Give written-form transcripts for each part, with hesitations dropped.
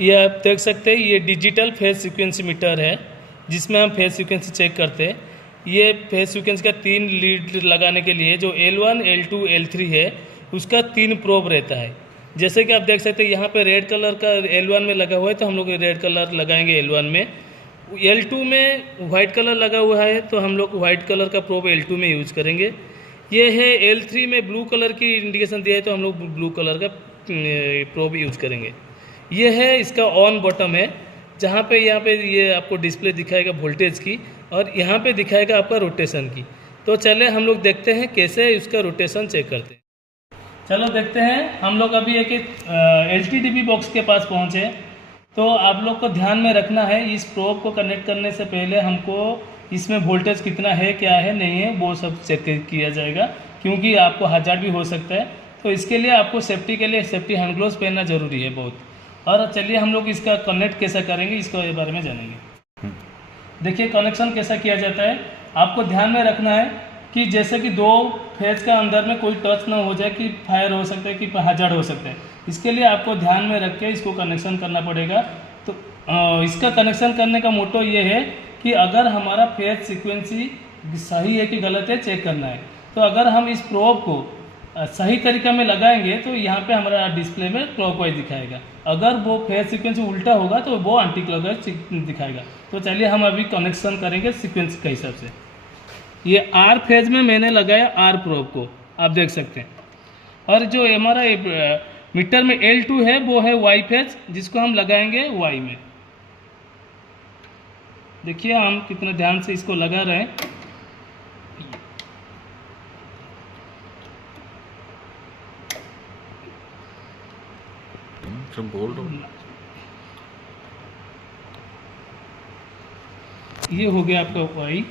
ये आप देख सकते हैं, ये डिजिटल फेज सीक्वेंसी मीटर है जिसमें हम फेज सीक्वेंसी चेक करते हैं। ये फेज सीक्वेंस का 3 लीड लगाने के लिए जो L1, L2, L3 है उसका 3 प्रोब रहता है। जैसे कि आप देख सकते हैं यहाँ पे रेड कलर का L1 में लगा हुआ है तो हम लोग रेड कलर लगाएंगे L1 में। L2 में वाइट कलर लगा हुआ है तो हम लोग वाइट कलर का प्रोब L2 में यूज़ करेंगे। ये है L3 में ब्लू कलर की इंडिकेशन दिया है तो हम लोग ब्लू कलर का प्रोब यूज़ करेंगे। ये है इसका ऑन बटन है जहाँ पे यहाँ पे ये आपको डिस्प्ले दिखाएगा वोल्टेज की और यहाँ पे दिखाएगा आपका रोटेशन की। तो चले हम लोग देखते हैं कैसे इसका रोटेशन चेक करते हैं। चलो देखते हैं। हम लोग अभी एक LTDB बॉक्स के पास पहुँचे। तो आप लोग को ध्यान में रखना है इस प्रोब को कनेक्ट करने से पहले हमको इसमें वोल्टेज कितना है, क्या है, नहीं है, वो सब चेक किया जाएगा क्योंकि आपको हजार्ड भी हो सकता है। तो इसके लिए आपको सेफ्टी के लिए सेफ्टी हैंड ग्लोव्स पहनना ज़रूरी है बहुत। और चलिए हम लोग इसका कनेक्ट कैसा करेंगे इसके बारे में जानेंगे। देखिए कनेक्शन कैसा किया जाता है। आपको ध्यान में रखना है कि जैसे कि 2 फेज का अंदर में कोई टच ना हो जाए कि फायर हो सकता है कि हजार्ड हो सकता है। इसके लिए आपको ध्यान में रख के इसको कनेक्शन करना पड़ेगा। तो इसका कनेक्शन करने का मोटो ये है कि अगर हमारा फेज सीक्वेंसी सही है कि गलत है चेक करना है। तो अगर हम इस प्रोब को सही तरीका में लगाएंगे तो यहाँ पे हमारा डिस्प्ले में क्लॉकवाइज दिखाएगा। अगर वो फेज सीक्वेंस उल्टा होगा तो वो एंटी क्लॉकवाइज दिखाएगा। तो चलिए हम अभी कनेक्शन करेंगे सीक्वेंस के हिसाब से। ये आर फेज में मैंने लगाया आर प्रोब को, आप देख सकते हैं। और जो हमारा मीटर में L2 है वो है वाई फेज जिसको हम लगाएंगे वाई में। देखिए हम कितना ध्यान से इसको लगा रहे हैं। ये हो गया आपका वाई।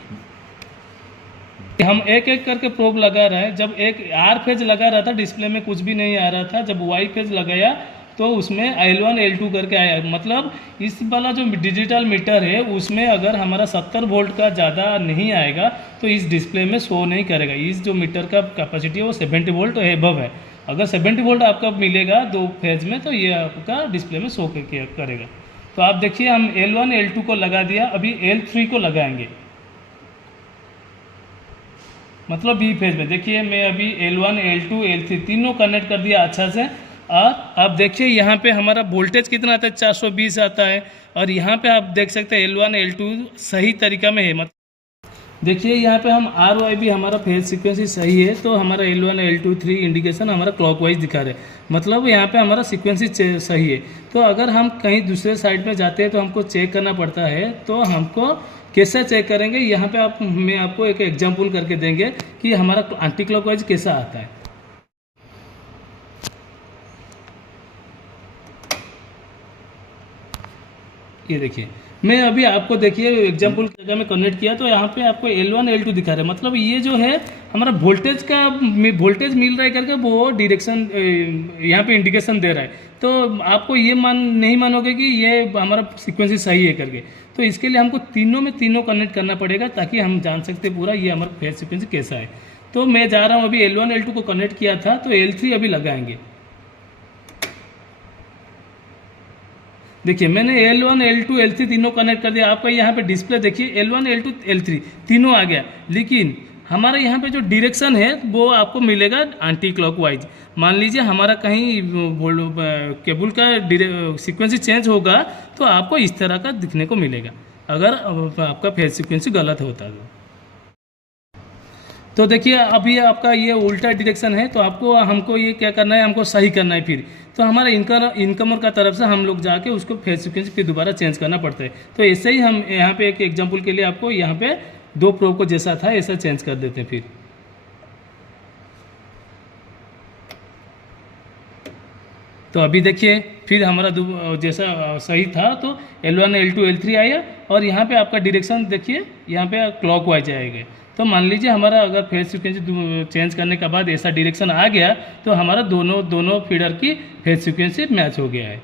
हम एक एक करके प्रोब लगा रहे हैं। जब एक आर फेज लगा रहा था डिस्प्ले में कुछ भी नहीं आ रहा था, जब वाई फेज लगाया तो उसमें L1 L2 करके आया। मतलब इस वाला जो डिजिटल मीटर है उसमें अगर हमारा 70 वोल्ट का ज़्यादा नहीं आएगा तो इस डिस्प्ले में शो नहीं करेगा। इस जो मीटर का कैपेसिटी है वो 70 वोल्ट एबव है। अगर 70 वोल्ट आपका मिलेगा 2 फेज में तो ये आपका डिस्प्ले में शो करेगा। तो आप देखिए हम L1 L2 को लगा दिया, अभी L3 को लगाएंगे मतलब बी फेज में। देखिए मैं अभी L1 L2 L3 तीनों कनेक्ट कर दिया अच्छा से। और आप देखिए यहाँ पे हमारा वोल्टेज कितना आता है, 420 आता है। और यहाँ पे आप देख सकते हैं L1 L2 सही तरीका में है। मतलब देखिए यहाँ पे हम आर वाई भी हमारा फेज सीक्वेंस सही है तो हमारा L1 L2 3 इंडिकेशन हमारा क्लॉकवाइज दिखा रहे हैं। मतलब यहाँ पे हमारा सीक्वेंस सही है। तो अगर हम कहीं दूसरे साइड में जाते हैं तो हमको चेक करना पड़ता है। तो हमको कैसे चेक करेंगे, यहाँ पे मैं आपको एक एग्जांपल करके देंगे कि हमारा एंटी क्लॉकवाइज कैसा आता है। ये देखिए मैं अभी आपको देखिए एग्जांपल की जगह में कनेक्ट किया तो यहाँ पे आपको L1 L2 दिखा रहा है। मतलब ये जो है हमारा वोल्टेज मिल रहा है करके वो डायरेक्शन यहाँ पे इंडिकेशन दे रहा है। तो आपको ये नहीं मानोगे कि ये हमारा सीक्वेंस सही है करके। तो इसके लिए हमको तीनों कनेक्ट करना पड़ेगा ताकि हम जान सकते पूरा ये हमारा फेज सीक्वेंस कैसा है। तो मैं जा रहा हूँ अभी L1 L2 को कनेक्ट किया था तो L3 अभी लगाएंगे। देखिए मैंने L1 L2 L3 तीनों कनेक्ट कर दिया। आपका यहाँ पे डिस्प्ले देखिए L1 L2 L3 तीनों आ गया। लेकिन हमारा यहाँ पे जो डायरेक्शन है वो आपको मिलेगा एंटी क्लॉकवाइज। मान लीजिए हमारा कहीं केबल का सीक्वेंस चेंज होगा तो आपको इस तरह का दिखने को मिलेगा अगर आपका फेज सीक्वेंस गलत होता है। तो देखिए अभी आपका ये उल्टा डायरेक्शन है तो हमको ये क्या करना है, हमको सही करना है। फिर तो हमारा इनकमर का तरफ से हम लोग जाके उसको फेज सीक्वेंस फिर दोबारा चेंज करना पड़ता है। तो ऐसे ही हम यहाँ पे एक एग्जांपल के लिए आपको यहाँ पे 2 प्रोब को जैसा था ऐसा चेंज कर देते हैं। फिर तो अभी देखिए फिर हमारा जैसा सही था तो L1 L2 L3 आया और यहाँ पे आपका डायरेक्शन देखिए यहाँ पे क्लॉकवाइज आएगा। तो मान लीजिए हमारा अगर फेज सीक्वेंस चेंज करने के बाद ऐसा डायरेक्शन आ गया तो हमारा दोनों फीडर की फेज सीक्वेंस मैच हो गया है।